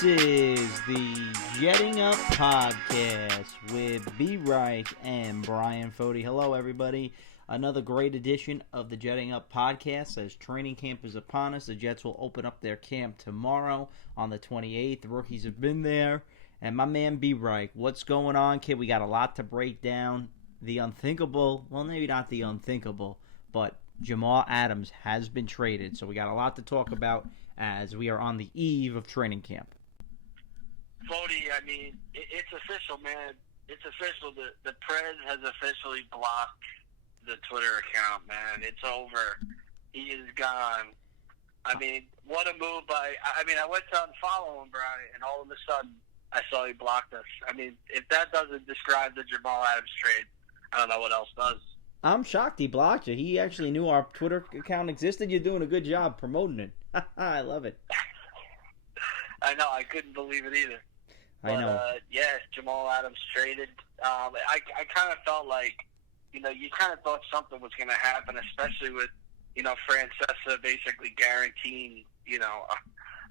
This is the Jetting Up Podcast with B-Reich and Bryan Foti. Hello, everybody. Another great edition of the Jetting Up Podcast. As training camp is upon us, the Jets will open up their camp tomorrow on the 28th. The rookies have been there. And my man B-Reich, what's going on, kid? We got a lot to break down. The unthinkable, well, maybe not the unthinkable, but Jamal Adams has been traded. So we got a lot to talk about as we are on the eve of training camp. Foti, I mean, it's official, man. It's official. The Prez has officially blocked the Twitter account, man. It's over. He is gone. I mean, what a move by... I mean, I went to unfollow him, Brian, and all of a sudden, I saw he blocked us. I mean, if that doesn't describe the Jamal Adams trade, I don't know what else does. I'm shocked he blocked you. He actually knew our Twitter account existed. You're doing a good job promoting it. I love it. I know. I couldn't believe it either. I know. Yeah, Jamal Adams traded. I kind of felt like, you kind of thought something was going to happen, especially with, Francesa basically guaranteeing,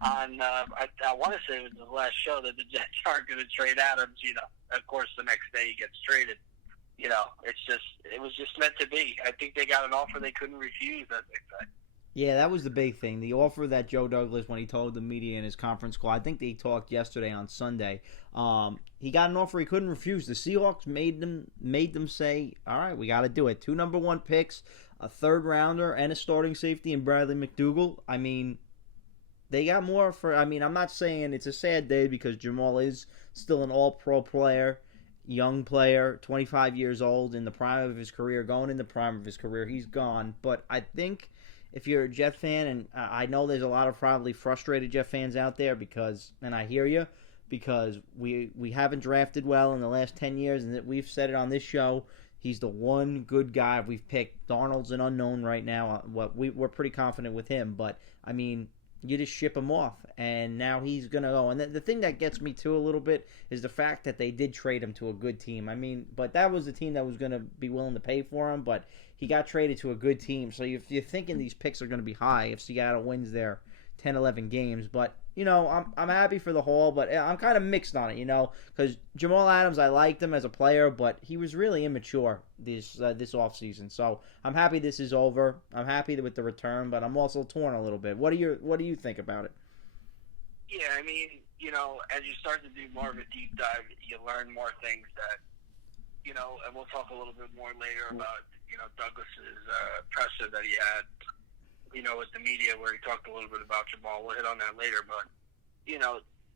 on, I want to say it was the last show that the Jets aren't going to trade Adams. Of course, the next day he gets traded. It was just meant to be. I think they got an offer they couldn't refuse, as they say. Yeah, that was the big thing. The offer that Joe Douglas, when he told the media in his conference call, I think they talked yesterday on Sunday. He got an offer he couldn't refuse. The Seahawks made them say, all right, we got to do it. 2 number 1 picks, a third rounder, and a starting safety in Bradley McDougald. I mean, they got more for. I mean, I'm not saying it's a sad day because Jamal is still an all-pro player. Young player, 25 years old, in the prime of his career, going in the prime of his career. He's gone. But I think if you're a Jet fan, and I know there's a lot of probably frustrated Jet fans out there because, and I hear you, because we haven't drafted well in the last 10 years, and that we've said it on this show. He's the one good guy we've picked. Darnold's an unknown right now. We're pretty confident with him. But, I mean, you just ship him off, and now he's going to go. And the thing that gets me, too, a little bit is the fact that they did trade him to a good team. I mean, but that was the team that was going to be willing to pay for him, but he got traded to a good team. So if you're thinking these picks are going to be high, if Seattle wins their 10, 11 games. But, I'm happy for the haul, but I'm kind of mixed on it, because Jamal Adams, I liked him as a player, but he was really immature this offseason. So I'm happy this is over. I'm happy with the return, but I'm also torn a little bit. What do you think about it? Yeah, I mean, as you start to do more of a deep dive, you learn more things that, and we'll talk a little bit more later about, Douglas's presser that he had, with the media where he talked a little bit about Jamal. We'll hit on that later, but,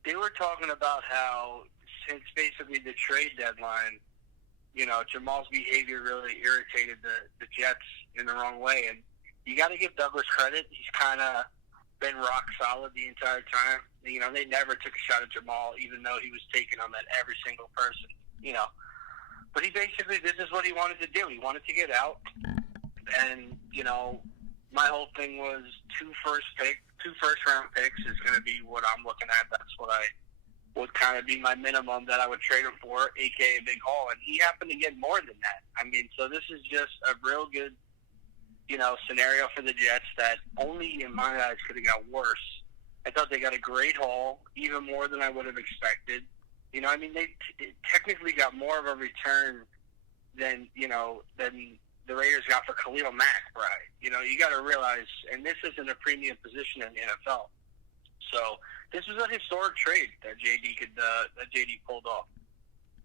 they were talking about how since basically the trade deadline, Jamal's behavior really irritated the Jets in the wrong way. And you got to give Douglas credit. He's kind of been rock solid the entire time. They never took a shot at Jamal, even though he was taking them at every single person, But he basically, this is what he wanted to do. He wanted to get out. And, my whole thing was 2 first-round picks is going to be what I'm looking at. That's what I would kind of be my minimum that I would trade him for, a.k.a. big haul. And he happened to get more than that. I mean, so this is just a real good, scenario for the Jets that only in my eyes could have got worse. I thought they got a great haul, even more than I would have expected. They technically got more of a return than the Raiders got for Khalil Mack, right? You got to realize, and this isn't a premium position in the NFL. So this was a historic trade that JD pulled off.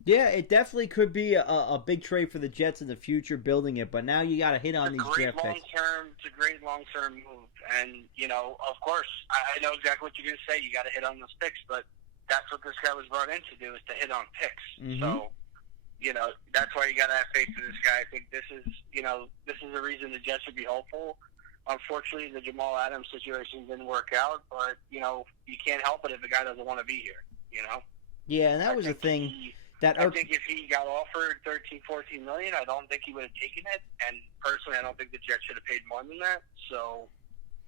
Yeah, it definitely could be a big trade for the Jets in the future, building it. But now you got to hit on these draft picks. It's a great long-term move. And, of course, I know exactly what you're going to say. You got to hit on those picks. But that's what this guy was brought in to do, is to hit on picks. Mm-hmm. So, that's why you got to have faith in this guy. I think this is a reason the Jets should be hopeful. Unfortunately, the Jamal Adams situation didn't work out. But, you can't help it if the guy doesn't want to be here, Yeah, and that was the thing. I think if he got offered $13, $14 million, I don't think he would have taken it. And personally, I don't think the Jets should have paid more than that. So,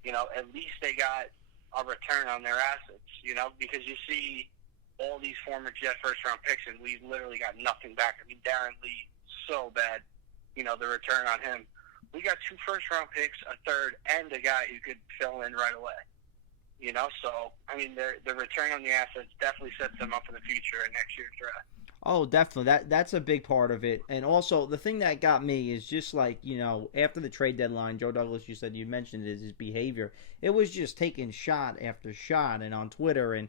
at least they got a return on their assets, because you see all these former Jet first-round picks, and we literally got nothing back. I mean, Darren Lee, so bad, the return on him. We got 2 first-round picks, a third, and a guy who could fill in right away. You know, so I mean, the return on the assets definitely sets them up for the future in next year's draft. Oh, definitely. That's a big part of it. And also, the thing that got me is just like, after the trade deadline, Joe Douglas, you mentioned it, his behavior. It was just taking shot after shot and on Twitter. And,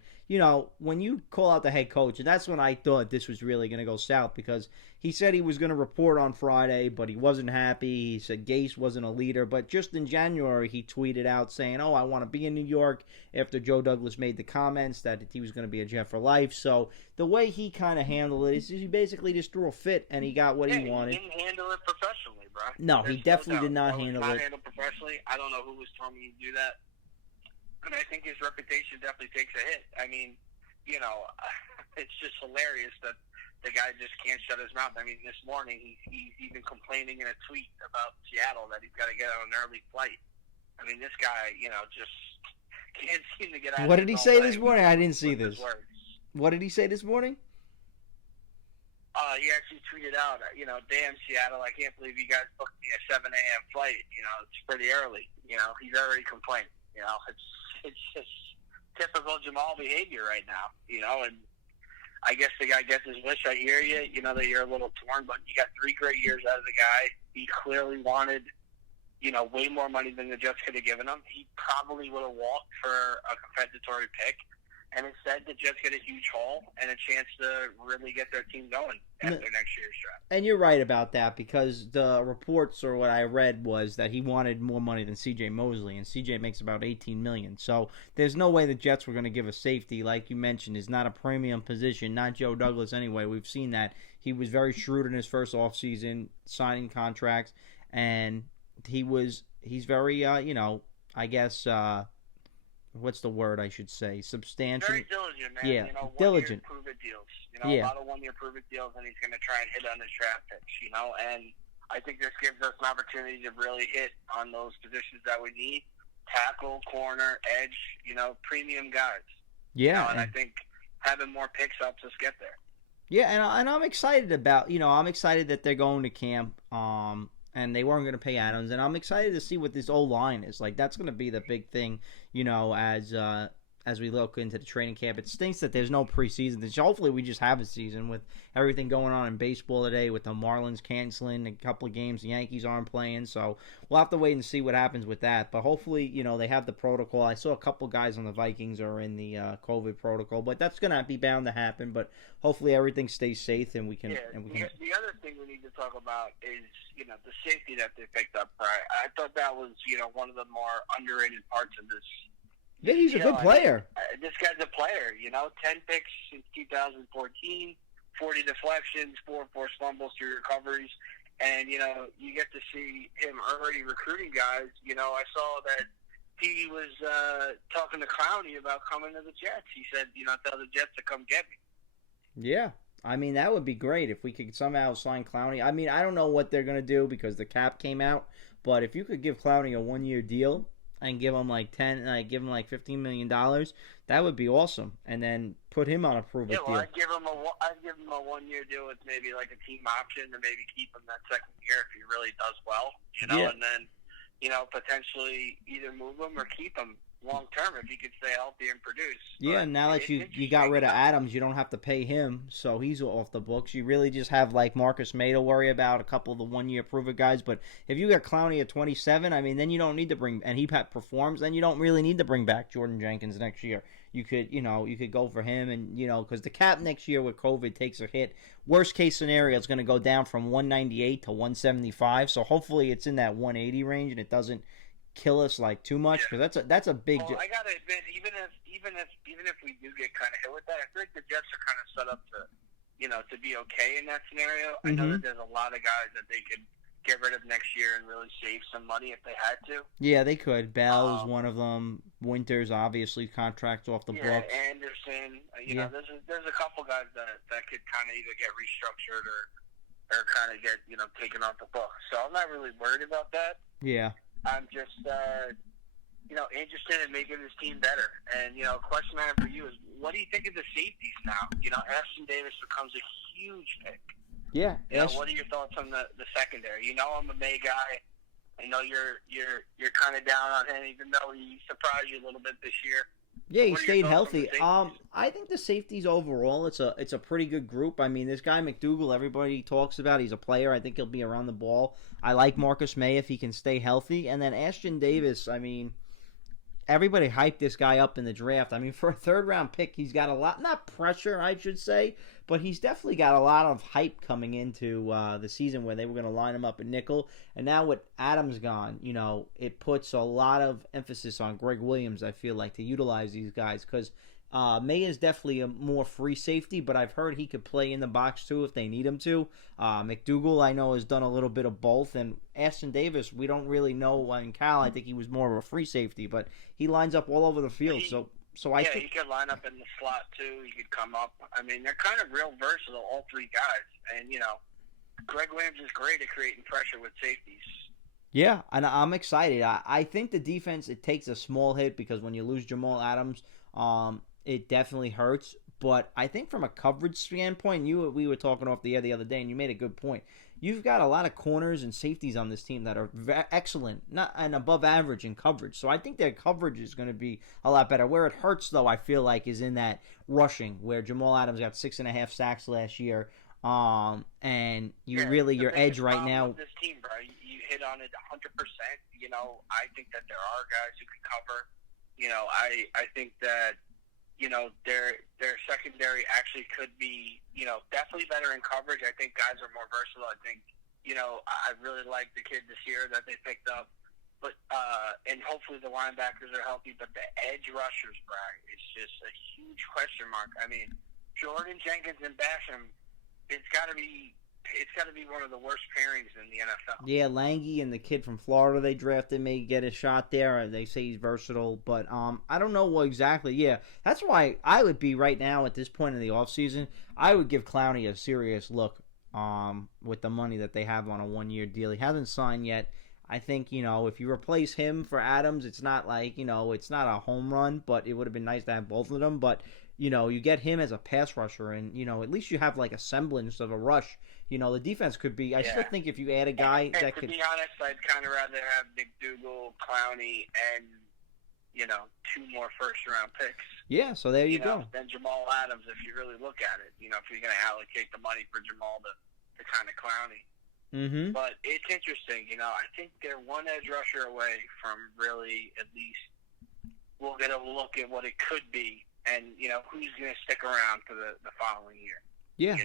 when you call out the head coach, and that's when I thought this was really going to go south, because he said he was going to report on Friday, but he wasn't happy. He said Gase wasn't a leader. But just in January, he tweeted out saying, I want to be in New York, after Joe Douglas made the comments that he was going to be a Jet for life. So the way he kind of handled it is he basically just threw a fit and he got what he wanted. He didn't handle it professionally, bro. No, he definitely did not handle it. Handle professionally. I don't know who was telling me to do that. But I think his reputation definitely takes a hit. I mean, it's just hilarious that the guy just can't shut his mouth. I mean, this morning he's even complaining in a tweet about Seattle that he's got to get on an early flight. I mean, this guy, just can't seem to get out of it. What did he say this morning? I didn't see this. What did he say this morning? He actually tweeted out, damn Seattle, I can't believe you guys booked me a 7 a.m. flight. It's pretty early. He's already complaining. It's just typical Jamal behavior right now. And I guess the guy gets his wish. I hear you. That you're a little torn, but you got 3 great years out of the guy. He clearly wanted, way more money than the Jets could have given him. He probably would have walked for a compensatory pick. And instead, the Jets get a huge haul and a chance to really get their team going after next year's draft. And you're right about that, because the reports, or what I read, was that he wanted more money than C.J. Mosley, and C.J. makes about $18 million. So there's no way the Jets were going to give a safety, like you mentioned, is not a premium position, not Joe Douglas anyway. We've seen that. He was very shrewd in his first offseason, signing contracts, and he's very, I guess... what's the word I should say? Substantial. Very diligent, man. Yeah, diligent. Prove-it deals. Yeah. A lot of one-year prove-it deals, and he's going to try and hit on his draft picks, And I think this gives us an opportunity to really hit on those positions that we need. Tackle, corner, edge, premium guys. Yeah. And I think having more picks helps us get there. Yeah, and I'm excited about, I'm excited that they're going to camp. And they weren't going to pay Adams. And I'm excited to see what this O-line is. Like, that's going to be the big thing, as we look into the training camp. It stinks that there's no preseason. Hopefully we just have a season with everything going on in baseball today, with the Marlins canceling a couple of games. The Yankees aren't playing. So we'll have to wait and see what happens with that. But hopefully, they have the protocol. I saw a couple guys on the Vikings are in the COVID protocol. But that's going to be bound to happen. But hopefully everything stays safe and we can... Yeah, the other thing we need to talk about is, the safety that they picked up. Right? I thought that was, one of the more underrated parts of this. Yeah, he's a good player. This guy's a player, 10 picks since 2014, 40 deflections, 4 forced fumbles, 3 recoveries. And, you get to see him already recruiting guys. I saw that he was talking to Clowney about coming to the Jets. He said, tell the Jets to come get me. Yeah. I mean, that would be great if we could somehow sign Clowney. I mean, I don't know what they're going to do because the cap came out. But if you could give Clowney a 1-year deal and give him like $15 million, that would be awesome. And then put him on a prove-it deal. I'd give him a 1-year deal with maybe like a team option to maybe keep him that second year if he really does well, Yeah. And then, potentially either move him or keep him long term if he could stay healthy and produce. Yeah, now that you got rid of Adams, you don't have to pay him, so he's off the books. You really just have like Marcus May to worry about, a couple of the 1-year prove-it guys. But if you got Clowney at 27, I mean, then you don't need to bring, and he performs, then you don't really need to bring back Jordan Jenkins next year. You could go for him, and because the cap next year with COVID takes a hit. Worst case scenario, it's going to go down from 198 to 175. So hopefully it's in that 180 range and it doesn't kill us like too much, because that's a big. Well, I gotta admit, even if we do get kind of hit with that, I feel like the Jets are kind of set up to be okay in that scenario. I know that there's a lot of guys that they could get rid of next year and really save some money if they had to. Yeah, they could. Bell is one of them. Winters, obviously, contracts off the books. Anderson. There's a couple guys that could kind of either get restructured or kind of get taken off the books. So I'm not really worried about that. Yeah. I'm just interested in making this team better. And a question I have for you is, what do you think of the safeties now? Ashton Davis becomes a huge pick. Yeah. What are your thoughts on the secondary? I'm a May guy. I know you're kind of down on him, even though he surprised you a little bit this year. Yeah, he What are your stayed thoughts on the healthy. safeties? I think the safeties overall, it's a pretty good group. I mean, this guy McDougal, everybody talks about. He's a player. I think he'll be around the ball. I like Marcus May if he can stay healthy, and then Ashton Davis. I mean, everybody hyped this guy up in the draft. I mean, for a third round pick, he's got a lot, not pressure, I should say, but he's definitely got a lot of hype coming into the season where they were going to line him up at nickel. And now with Adams gone, it puts a lot of emphasis on Greg Williams, I feel like, to utilize these guys because May is definitely a more free safety, but I've heard he could play in the box too if they need him to. McDougal, I know, has done a little bit of both, and Aston Davis, we don't really know. In Cal, I think he was more of a free safety, but he lines up all over the field. So I think he could line up in the slot too. He could come up. I mean, they're kind of real versatile, all three guys, and Greg Williams is great at creating pressure with safeties. Yeah, and I'm excited. I think the defense, it takes a small hit because when you lose Jamal Adams, it definitely hurts. But I think from a coverage standpoint, we were talking off the air the other day, and you made a good point. You've got a lot of corners and safeties on this team that are excellent, not and above average in coverage. So I think their coverage is going to be a lot better. Where it hurts, though, I feel like, is in that rushing, where Jamal Adams got 6.5 sacks last year. And your edge right now. With this team, bro, you hit on it 100%. I think that there are guys who can cover. I think that their secondary actually could be definitely better in coverage. I think guys are more versatile. I think I really like the kid this year that they picked up, but and hopefully the linebackers are healthy. But the edge rushers, Brad, is just a huge question mark. I mean, Jordan Jenkins and Basham. It's got to be one of the worst pairings in the NFL. Yeah, Lange and the kid from Florida they drafted may get a shot there. They say he's versatile, but I don't know what exactly. Yeah, that's why I would be right now at this point in the offseason, I would give Clowney a serious look with the money that they have on a 1-year deal. He hasn't signed yet. I think, if you replace him for Adams, it's not like, it's not a home run, but it would have been nice to have both of them. But you get him as a pass rusher, and at least you have like a semblance of a rush. The defense could be. I still think if you add a guy that could. To be honest, I'd kind of rather have McDougal, Clowney, and 2 more first-round picks. Yeah, so there you go. Than Jamal Adams, if you really look at it. If you're going to allocate the money for Jamal to kind of Clowney. Mm-hmm. But it's interesting. I think they're one edge rusher away from really at least we'll get a look at what it could be. And, who's going to stick around for the following year. Yeah.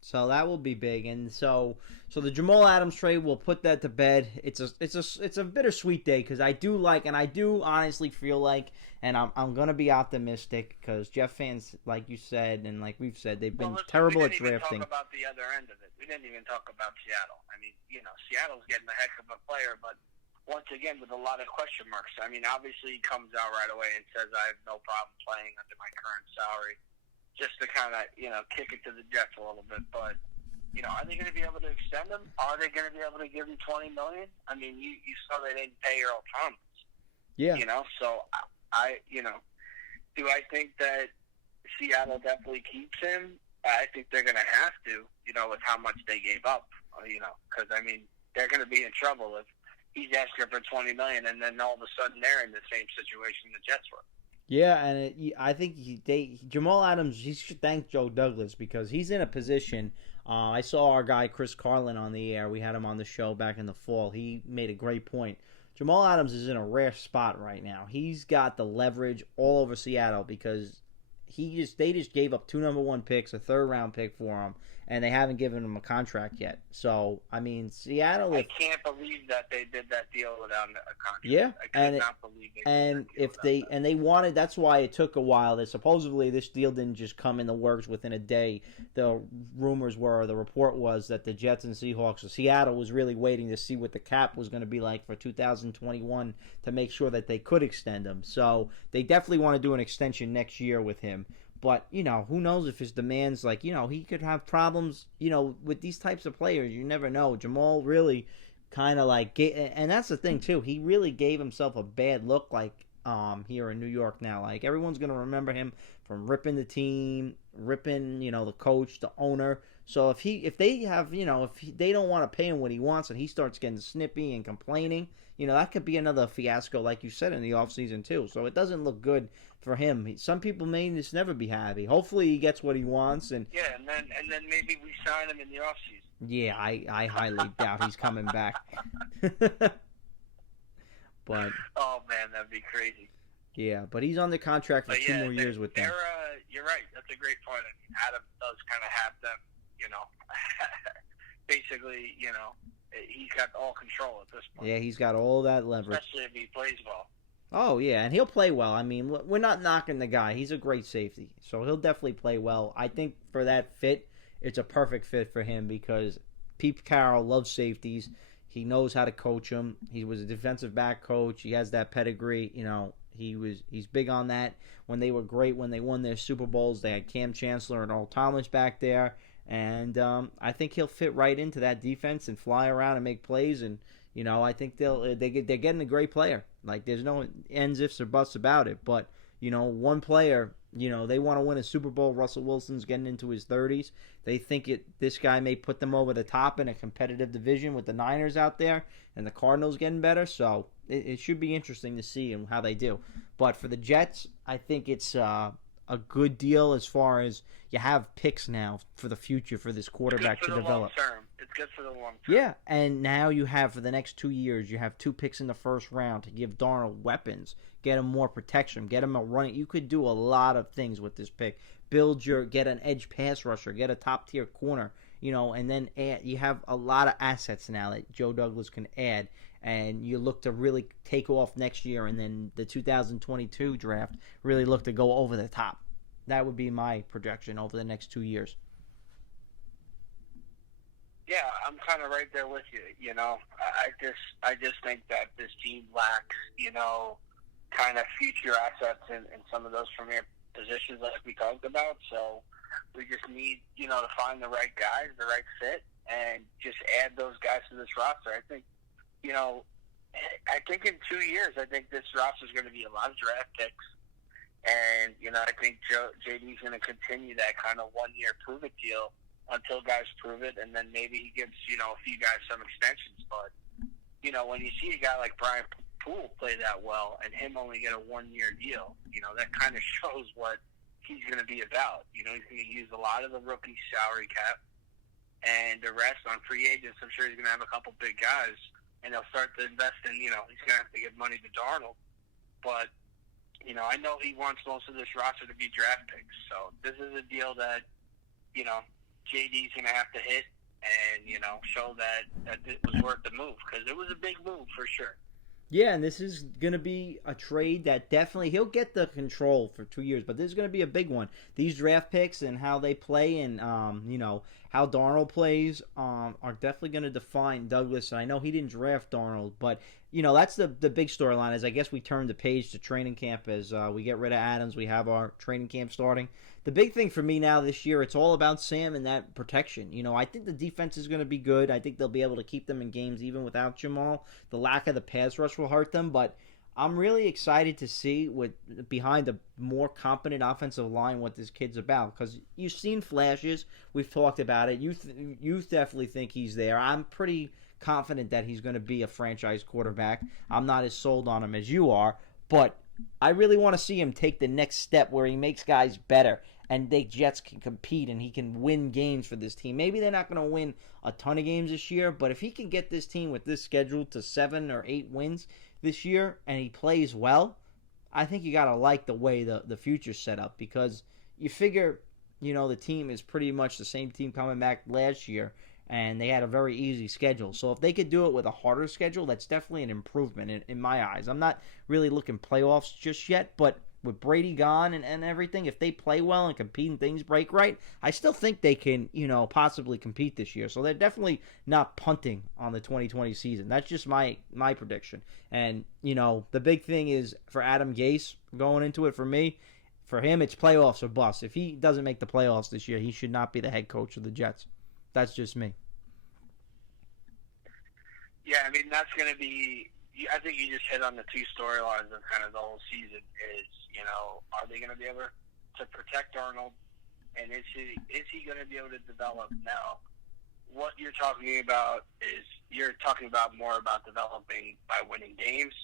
So that will be big. And so the Jamal Adams trade, we'll put that to bed. It's a bittersweet day because I do honestly feel like, and I'm going to be optimistic because Jeff fans, like you said, and like we've said, they've been terrible at drafting. We didn't even talk about the other end of it. We didn't even talk about Seattle. I mean, Seattle's getting a heck of a player, but once again, with a lot of question marks. I mean, obviously he comes out right away and says, I have no problem playing under my current salary, just to kind of, kick it to the Jets a little bit. But, are they going to be able to extend him? Are they going to be able to give him $20 million? I mean, you saw they didn't pay Earl Thomas. Yeah. So do I think that Seattle definitely keeps him? I think they're going to have to, with how much they gave up, because, I mean, they're going to be in trouble if he's asking for $20 million, and then all of a sudden they're in the same situation the Jets were. Yeah, and I think Jamal Adams, he should thank Joe Douglas because he's in a position. I saw our guy Chris Carlin on the air. We had him on the show back in the fall. He made a great point. Jamal Adams is in a rare spot right now. He's got the leverage all over Seattle because they just gave up 2 number 1 picks, a 3rd round pick for him, and they haven't given him a contract yet. So, I mean, Seattle. I can't believe that they did that deal without a contract. Yeah, I could not believe it. And they wanted, that's why it took a while. That supposedly this deal didn't just come in the works within a day. The report was that the Jets and Seahawks, Seattle was really waiting to see what the cap was going to be like for 2021 to make sure that they could extend him. So they definitely want to do an extension next year with him. But, who knows if his demands, like, he could have problems, with these types of players. You never know. Jamal really kind of, and that's the thing, too. He really gave himself a bad look, like, here in New York now. Like, everyone's going to remember him from ripping the team, ripping, the coach, the owner. So if they don't want to pay him what he wants and he starts getting snippy and complaining, that could be another fiasco, like you said, in the offseason too. So it doesn't look good for him. Some people may just never be happy. Hopefully he gets what he wants. And then maybe we sign him in the offseason. Yeah, I highly doubt he's coming back. But oh man, that'd be crazy. Yeah, but he's on the contract for 2 more years with them. You're right. That's a great point. I mean, Adam does kind of have them, basically, he's got all control at this point. Yeah, he's got all that leverage. Especially if he plays well. Oh, yeah, and he'll play well. I mean, we're not knocking the guy. He's a great safety, so he'll definitely play well. I think for that fit, it's a perfect fit for him because Pete Carroll loves safeties. He knows how to coach them. He was a defensive back coach. He has that pedigree. He's big on that. When they were great, when they won their Super Bowls, they had Cam Chancellor and Earl Thomas back there. And I think he'll fit right into that defense and fly around and make plays. And, I think they're getting a great player. Like, there's no ends, ifs, or buts about it. But, one player, they want to win a Super Bowl. Russell Wilson's getting into his 30s. They think this guy may put them over the top in a competitive division with the Niners out there and the Cardinals getting better. So it should be interesting to see how they do. But for the Jets, I think it's a good deal as far as you have picks now for the future for this quarterback to develop. It's good for the long term. Yeah, and now you have for the next 2 years, you have 2 picks in the first round to give Darnold weapons, get him more protection, get him a running. You could do a lot of things with this pick. Get an edge pass rusher, get a top tier corner, and then you have a lot of assets now that Joe Douglas can add, and you look to really take off next year, and then the 2022 draft really look to go over the top. That would be my projection over the next 2 years. Yeah, I'm kind of right there with you. I just think that this team lacks, kind of future assets in some of those premier positions like we talked about. So we just need, to find the right guys, the right fit, and just add those guys to this roster. I think, in 2 years, I think this roster is going to be a lot of draft picks. And, I think JD's going to continue that kind of 1-year prove-it deal until guys prove it, and then maybe he gives, a few guys some extensions. But, when you see a guy like Brian Poole play that well and him only get a 1-year deal, that kind of shows what he's going to be about. He's going to use a lot of the rookie salary cap and the rest on free agents. I'm sure he's going to have a couple big guys, and they'll start to invest in, he's going to have to give money to Darnold. But, I know he wants most of this roster to be draft picks. So this is a deal that, JD's going to have to hit and, show that it was worth the move, because it was a big move for sure. Yeah, and this is going to be a trade that definitely he'll get the control for 2 years, but this is going to be a big one. These draft picks and how they play and, how Darnold plays are definitely going to define Douglas. And I know he didn't draft Darnold, but, that's the big storyline is I guess we turn the page to training camp as we get rid of Adams. We have our training camp starting. The big thing for me now this year, it's all about Sam and that protection. I think the defense is going to be good. I think they'll be able to keep them in games even without Jamal. The lack of the pass rush will hurt them, but I'm really excited to see behind a more competent offensive line what this kid's about, because you've seen flashes. We've talked about it. You definitely think he's there. I'm pretty confident that he's going to be a franchise quarterback. I'm not as sold on him as you are, but I really want to see him take the next step where he makes guys better and the Jets can compete and he can win games for this team. Maybe they're not going to win a ton of games this year, but if he can get this team with this schedule to 7 or 8 wins this year and he plays well, I think you got to like the way the future's set up, because you figure, the team is pretty much the same team coming back last year, and they had a very easy schedule. So if they could do it with a harder schedule, that's definitely an improvement in my eyes. I'm not really looking playoffs just yet, but with Brady gone and everything, if they play well and compete and things break right, I still think they can, possibly compete this year. So they're definitely not punting on the 2020 season. That's just my prediction. And, the big thing is for Adam Gase going into it for me, for him, it's playoffs or bust. If he doesn't make the playoffs this year, he should not be the head coach of the Jets. That's just me. Yeah, I mean, that's going to be I think you just hit on the two storylines of kind of the whole season. Is are they going to be able to protect Darnold, and is he going to be able to develop now? What you're talking about is you're talking about more about developing by winning games.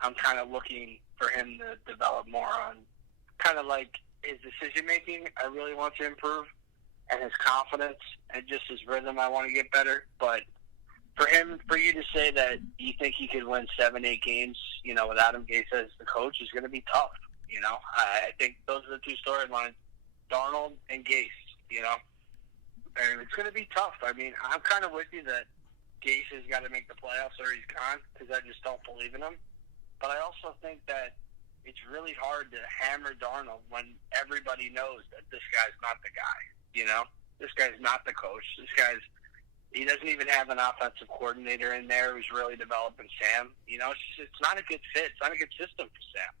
I'm kind of looking for him to develop more on kind of like his decision making. I really want to improve, and his confidence and just his rhythm. I want to get better. But for you to say that you think he could win 7-8 games, with Adam Gase as the coach, is going to be tough. I think those are the two storylines: Darnold and Gase. And it's going to be tough. I mean, I'm kind of with you that Gase has got to make the playoffs or he's gone, because I just don't believe in him. But I also think that it's really hard to hammer Darnold when everybody knows that this guy's not the guy. This guy's not the coach. He doesn't even have an offensive coordinator in there who's really developing Sam. It's not a good fit. It's not a good system for Sam.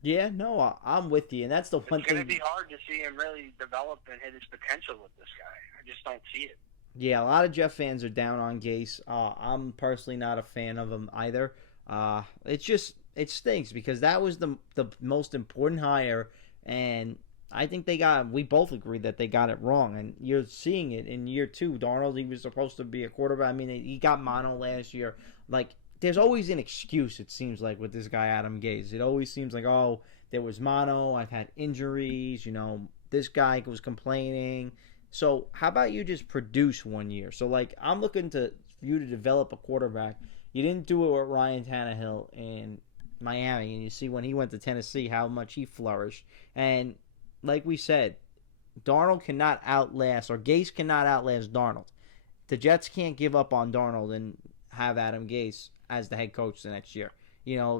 Yeah, no, I'm with you, and that's the one thing. It's going to be hard to see him really develop and hit his potential with this guy. I just don't see it. Yeah, a lot of Jeff fans are down on Gase. I'm personally not a fan of him either. It stinks because that was the most important hire, and I think we both agree that they got it wrong, and you're seeing it in year 2. Darnold, he was supposed to be a quarterback. I mean, he got mono last year. Like, there's always an excuse, it seems like, with this guy, Adam Gase. It always seems like, oh, there was mono, I've had injuries, this guy was complaining. So how about you just produce 1 year? So, like, I'm looking for you to develop a quarterback. You didn't do it with Ryan Tannehill in Miami, and you see when he went to Tennessee how much he flourished. And like we said, Darnold cannot outlast, or Gase cannot outlast Darnold. The Jets can't give up on Darnold and have Adam Gase as the head coach the next year.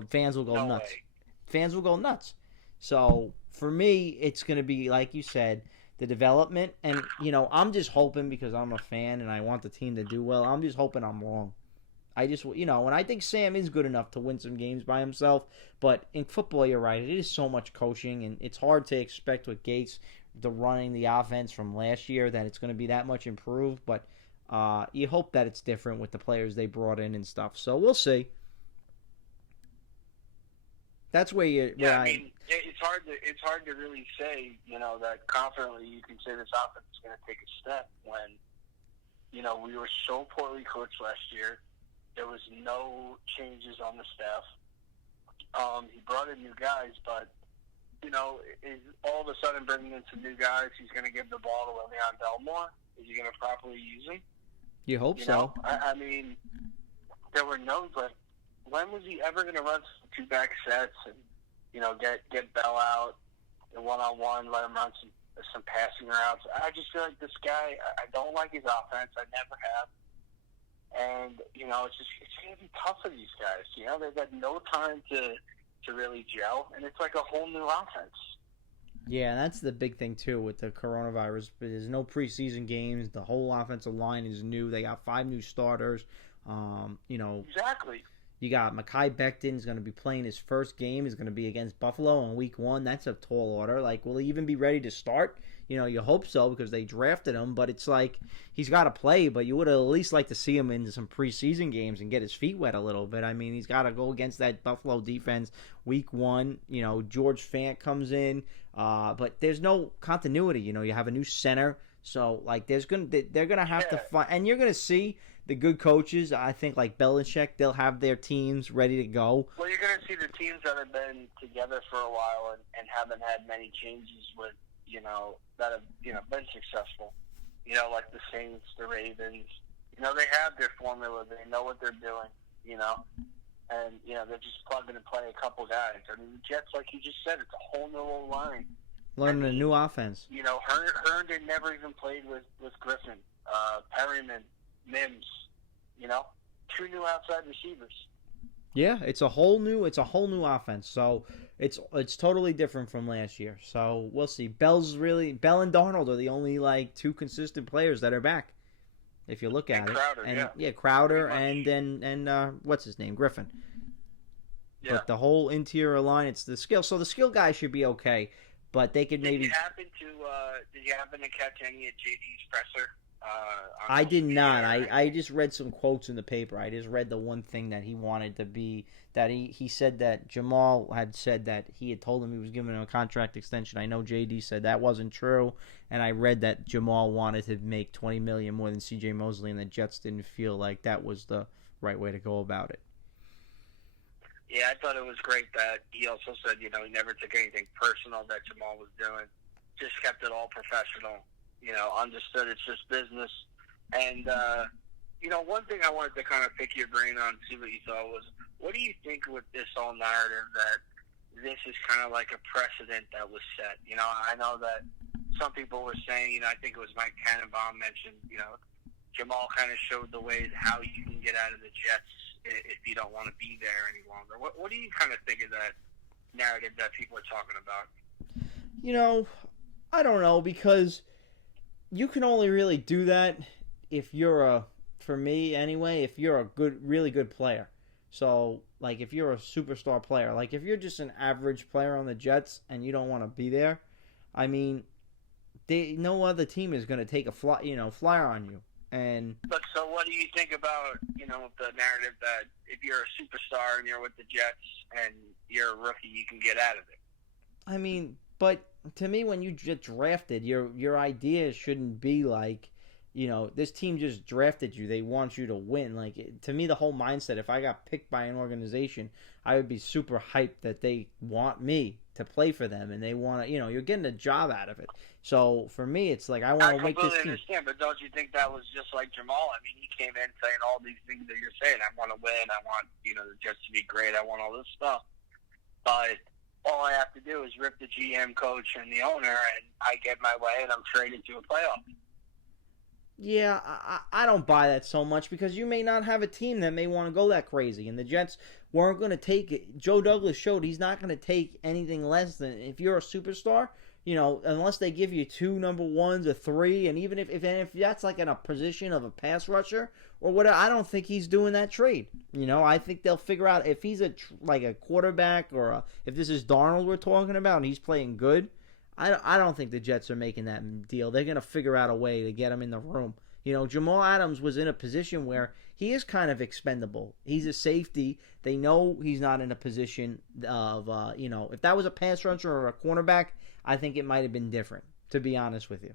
Fans will go nuts. Fans will go nuts. So, for me, it's going to be, like you said, the development. And, I'm just hoping, because I'm a fan and I want the team to do well, I'm just hoping I'm wrong. And I think Sam is good enough to win some games by himself. But in football, you're right. It is so much coaching, and it's hard to expect with Gates, the running the offense from last year, that it's going to be that much improved. But you hope that it's different with the players they brought in and stuff. So we'll see. That's where you. Yeah, I mean, it's hard to really say, that confidently you can say this offense is going to take a step when, we were so poorly coached last year. There was no changes on the staff. He brought in new guys, but is all of a sudden bringing in some new guys, he's going to give the ball to Le'Veon Bell more? Is he going to properly use him? You hope so. I mean, there were no, but when was he ever going to run some 2-back sets and, get Bell out in one-on-one, let him run some passing routes? I just feel like this guy, I don't like his offense. I never have. And, it's going to be tough for these guys. They've had no time to really gel, and it's like a whole new offense. Yeah, that's the big thing, too, with the coronavirus. There's no preseason games. The whole offensive line is new. They got 5 new starters. Exactly. You got Mekhi Becton's going to be playing his first game. He's going to be against Buffalo in week 1. That's a tall order. Like, will he even be ready to start? You hope so because they drafted him. But it's like he's got to play. But you would at least like to see him in some preseason games and get his feet wet a little bit. I mean, he's got to go against that Buffalo defense week 1. George Fant comes in. But there's no continuity. You have a new center. So, like, they're going to have to find. And you're going to see the good coaches, I think, like Belichick, they'll have their teams ready to go. Well, you're going to see the teams that have been together for a while and haven't had many changes with, that have, been successful. Like the Saints, the Ravens. They have their formula. They know what they're doing, And, they're just plugging and play a couple guys. I mean, the Jets, like you just said, it's a whole new line. Learning a new offense. Herndon never even played with Griffin. Perryman, Mims, 2 new outside receivers. Yeah, it's a whole new offense. So it's totally different from last year. So we'll see. Bell and Darnold are the only 2 consistent players that are back. If you look at Crowder, it. And Crowder and what's his name? Griffin. Yeah. But the whole interior line, it's the skill. So the skill guys should be okay. But they could maybe. Did you happen to catch any of JD's presser I social did media not. or I anything? just read some quotes in the paper. I just read the one thing that he wanted to be, that he said that Jamal had said that he had told him he was giving him a contract extension. I know JD said that wasn't true, and I read that Jamal wanted to make $20 million more than CJ Mosley, and the Jets didn't feel like that was the right way to go about it. Yeah, I thought it was great that he also said, he never took anything personal that Jamal was doing. Just kept it all professional. Understood it's just business. And, one thing I wanted to kind of pick your brain on, see what you thought was, what do you think with this whole narrative that this is kind of like a precedent that was set? I know that some people were saying, I think it was Mike Tannenbaum mentioned, Jamal kind of showed the way how you can get out of the Jets if you don't want to be there any longer. What do you kind of think of that narrative that people are talking about? I don't know, because you can only really do that if you're for me anyway, if you're a really good player. So, like, if you're a superstar player, like if you're just an average player on the Jets and you don't want to be there, I mean, no other team is going to take a flyer on you. But so, what do you think about the narrative that if you're a superstar and you're with the Jets and you're a rookie, you can get out of it? I mean, but to me, when you get drafted, your idea shouldn't be like, this team just drafted you. They want you to win. Like, to me, the whole mindset, if I got picked by an organization, I would be super hyped that they want me to play for them, and they want to, you're getting a job out of it. So for me, it's like I want to make this team. I completely understand, but don't you think that was just like Jamal? I mean, he came in saying all these things that you're saying. I want to win. I want the Jets to be great. I want all this stuff. But all I have to do is rip the GM, coach, and the owner, and I get my way, and I'm traded to a playoff. Yeah, I don't buy that so much, because you may not have a team that may want to go that crazy. And the Jets weren't going to take it. Joe Douglas showed he's not going to take anything less than, if you're a superstar, unless they give you 2 number ones or 3. And even if that's like in a position of a pass rusher or whatever, I don't think he's doing that trade. I think they'll figure out if he's like a quarterback, or if this is Darnold we're talking about and he's playing good. I don't think the Jets are making that deal. They're going to figure out a way to get him in the room. Jamal Adams was in a position where he is kind of expendable. He's a safety. They know he's not in a position of, if that was a pass rusher or a cornerback, I think it might have been different, to be honest with you.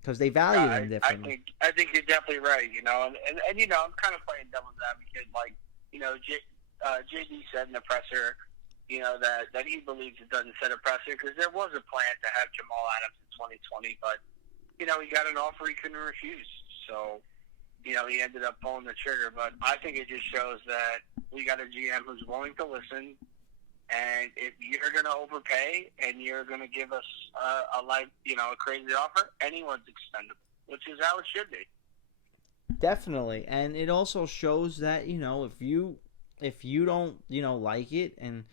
Because they value him differently. I think you're definitely right, and I'm kind of playing devil's advocate. Like, JD said in the presser, that he believes it doesn't set a precedent, because there was a plan to have Jamal Adams in 2020, but, he got an offer he couldn't refuse. So, he ended up pulling the trigger. But I think it just shows that we got a GM who's willing to listen, and if you're going to overpay and you're going to give us a crazy offer, anyone's expendable, which is how it should be. Definitely. And it also shows that, if you don't, like it, and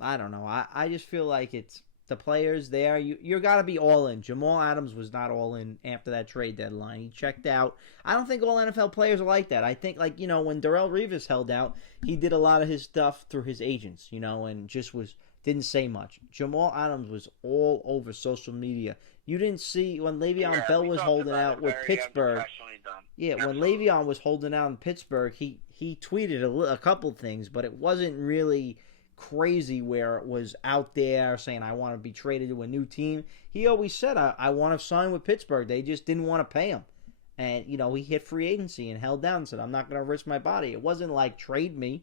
I don't know. I just feel like it's the players there. You got to be all in. Jamal Adams was not all in after that trade deadline. He checked out. I don't think all NFL players are like that. I think, like, when Darrelle Revis held out, he did a lot of his stuff through his agents, and just didn't say much. Jamal Adams was all over social media. You didn't see when Le'Veon Bell was holding out with Pittsburgh. Yeah, when Le'Veon was holding out in Pittsburgh, he tweeted a couple things, but it wasn't really crazy where it was out there saying, I want to be traded to a new team. He always said, I want to sign with Pittsburgh. They just didn't want to pay him. And, he hit free agency and held down and said, I'm not going to risk my body. It wasn't like, trade me.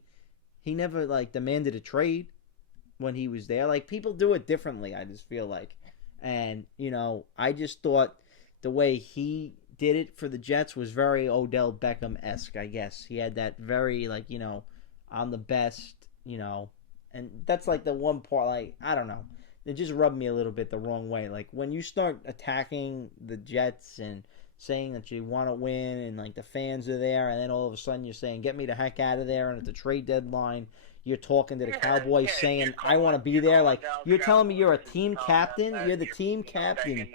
He never, demanded a trade when he was there. People do it differently, I just feel like. And, I just thought the way he did it for the Jets was very Odell Beckham-esque, I guess. He had that very, I'm the best, and that's, the one part, I don't know. It just rubbed me a little bit the wrong way. When you start attacking the Jets and saying that you want to win and, the fans are there, and then all of a sudden you're saying, get me the heck out of there, and at the trade dedeadline, you're talking to the Cowboys saying, I want to be there. You're telling me you're a team captain? You're the team captain.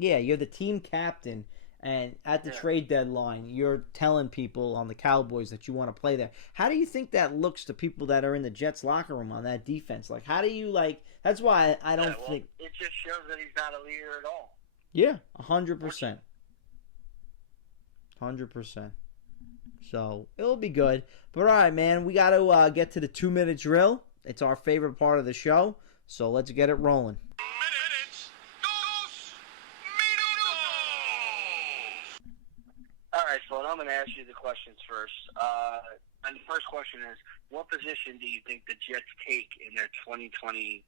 Yeah, you're the team captain, and at the trade deadline, you're telling people on the Cowboys that you want to play there. How do you think that looks to people that are in the Jets locker room on that defense? How do you, that's why I don't think... It just shows that he's not a leader at all. Yeah, 100%. 100%. So it'll be good. But all right, man, we got to get to the 2 minute drill. It's our favorite part of the show. So let's get it rolling. All right, so I'm going to ask you the questions first. And the first question is, what position do you think the Jets take in their 2020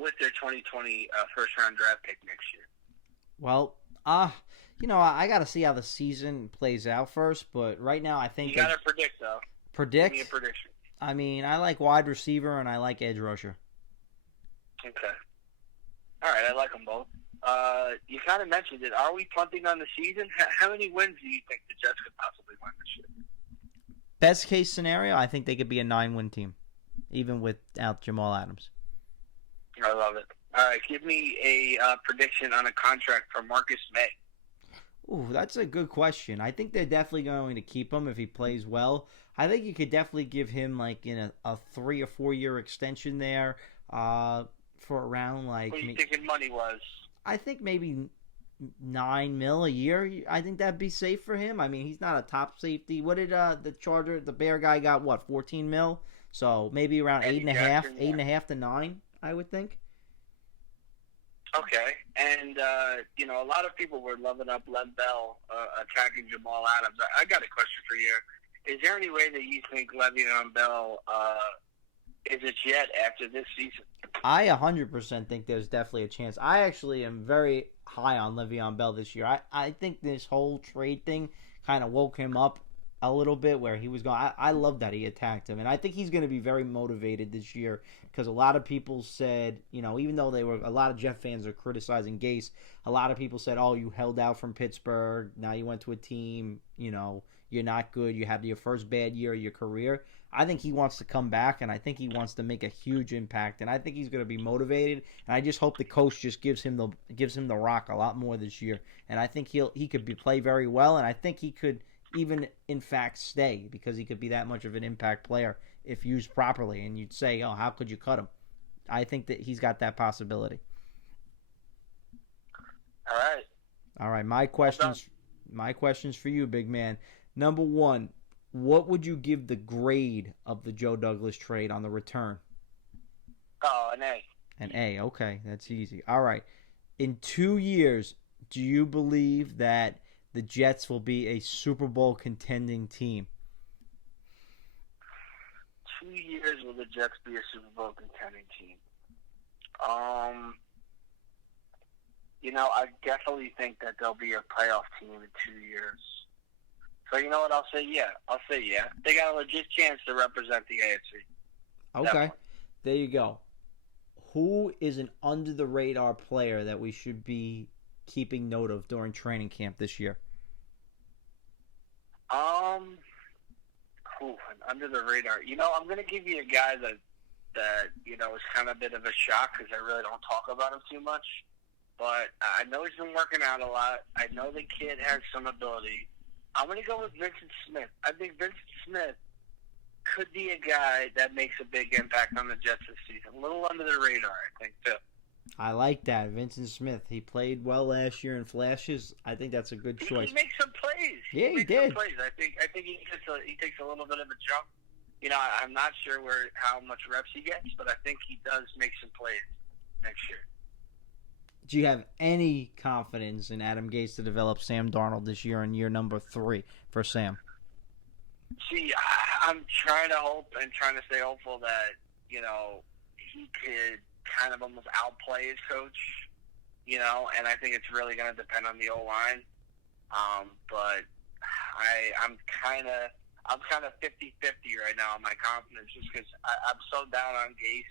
with their 2020 first round draft pick next year? Well, I got to see how the season plays out first, but right now I think you got to predict though. Predict? Give me a prediction. I mean, I like wide receiver and I like edge rusher. Okay. All right, I like them both. You kind of mentioned it. Are we punting on the season? How many wins do you think the Jets could possibly win this year? Best case scenario, I think they could be a 9-win team, even without Jamal Adams. I love it. All right, give me a prediction on a contract for Marcus May. Ooh, that's a good question. I think they're definitely going to keep him if he plays well. I think you could definitely give him like in a 3 or 4 year extension there for around like. What are you thinking money was? I think maybe $9 million a year. I think that'd be safe for him. I mean, he's not a top safety. What did the Bear guy got? What, $14 million? So maybe around Eddie 8.5, Jackson, 8.5 to 9, I would think. Okay, and a lot of people were loving up Len Bell attacking Jamal Adams. I got a question for you. Is there any way that you think Le'Veon Bell is a Jet after this season? I 100% think there's definitely a chance. I actually am very high on Le'Veon Bell this year. I think this whole trade thing kind of woke him up a little bit where he was going. I love that he attacked him, and I think he's going to be very motivated this year because a lot of people said, even though a lot of Jet fans are criticizing Gase, a lot of people said, oh, you held out from Pittsburgh, now you went to a team, you're not good, you had your first bad year of your career. I think he wants to come back, and I think he wants to make a huge impact, and I think he's going to be motivated, and I just hope the coach just gives him the rock a lot more this year, and I think he could play very well, and I think he could even in fact stay because he could be that much of an impact player if used properly. And you'd say, oh, how could you cut him? I think that he's got that possibility. All right. My questions for you, big man. Number one, what would you give the grade of the Joe Douglas trade on the return? Oh, an A. An A. Okay, that's easy. All right. In 2 years, do you believe that the Jets will be a Super Bowl contending team? 2 years will the Jets be a Super Bowl contending team? I definitely think that they'll be a playoff team in 2 years. So you know what? I'll say yeah. They got a legit chance to represent the AFC. Okay, definitely. There you go. Who is an under the radar player that we should be keeping note of during training camp this year? Under the radar. I'm going to give you a guy that is kind of a bit of a shock because I really don't talk about him too much. But I know he's been working out a lot. I know the kid has some ability. I'm going to go with Vincent Smith. I think Vincent Smith could be a guy that makes a big impact on the Jets this season. A little under the radar, I think, too. I like that. Vincent Smith. He played well last year in flashes. I think that's a good choice. He makes some plays. Yeah, he did. Some plays. I think he takes a little bit of a jump. I'm not sure how much reps he gets, but I think he does make some plays next year. Do you have any confidence in Adam Gase to develop Sam Darnold this year in year number 3 for Sam? See, I'm trying to hope and trying to stay hopeful that, he could kind of almost outplay his coach, and I think it's really going to depend on the O-line. But I'm kind of 50-50 right now on my confidence just because I'm so down on Gase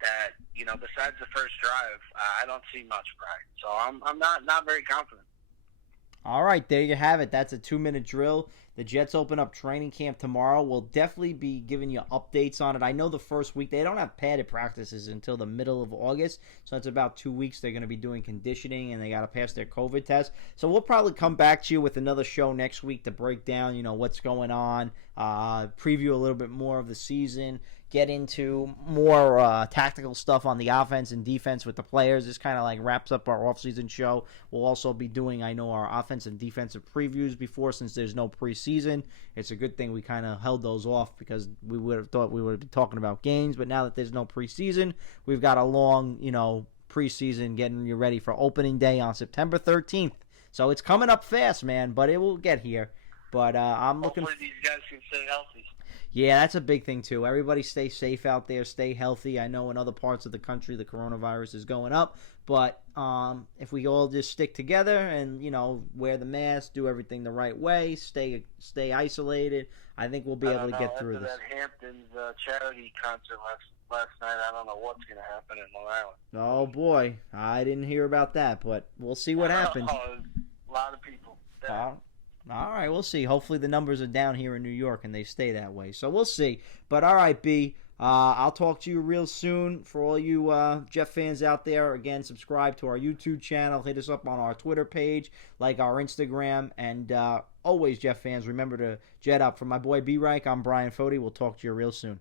that, besides the first drive, I don't see much, Brian. So I'm not very confident. All right, there you have it. That's a 2-minute drill. The Jets open up training camp tomorrow. We'll definitely be giving you updates on it. I know the first week, they don't have padded practices until the middle of August, so it's about 2 weeks. They're going to be doing conditioning, and they got to pass their COVID test. So we'll probably come back to you with another show next week to break down, what's going on, preview a little bit more of the season, get into more tactical stuff on the offense and defense with the players. This kind of like wraps up our offseason show. We'll also be doing, I know, our offensive and defensive previews before, since there's no preseason. It's a good thing we kind of held those off, because we would have thought we would have been talking about games. But now that there's no preseason, we've got a long, preseason getting you ready for opening day on September 13th. So it's coming up fast, man, but it will get here. But I'm looking. Hopefully these guys can stay healthy. Yeah, that's a big thing, too. Everybody stay safe out there. Stay healthy. I know in other parts of the country the coronavirus is going up. But if we all just stick together and, wear the mask, do everything the right way, stay isolated, I think we'll be able to get through this. After that Hamptons charity concert last night, I don't know what's going to happen in Long Island. Oh, boy. I didn't hear about that, but we'll see what happens. A lot of people. Yeah. All right, we'll see. Hopefully the numbers are down here in New York and they stay that way. So we'll see. But all right, B, I'll talk to you real soon. For all you Jeff fans out there, again, subscribe to our YouTube channel. Hit us up on our Twitter page, like our Instagram. And always, Jeff fans, remember to jet up. For my boy B-Reich, I'm Bryan Foti. We'll talk to you real soon.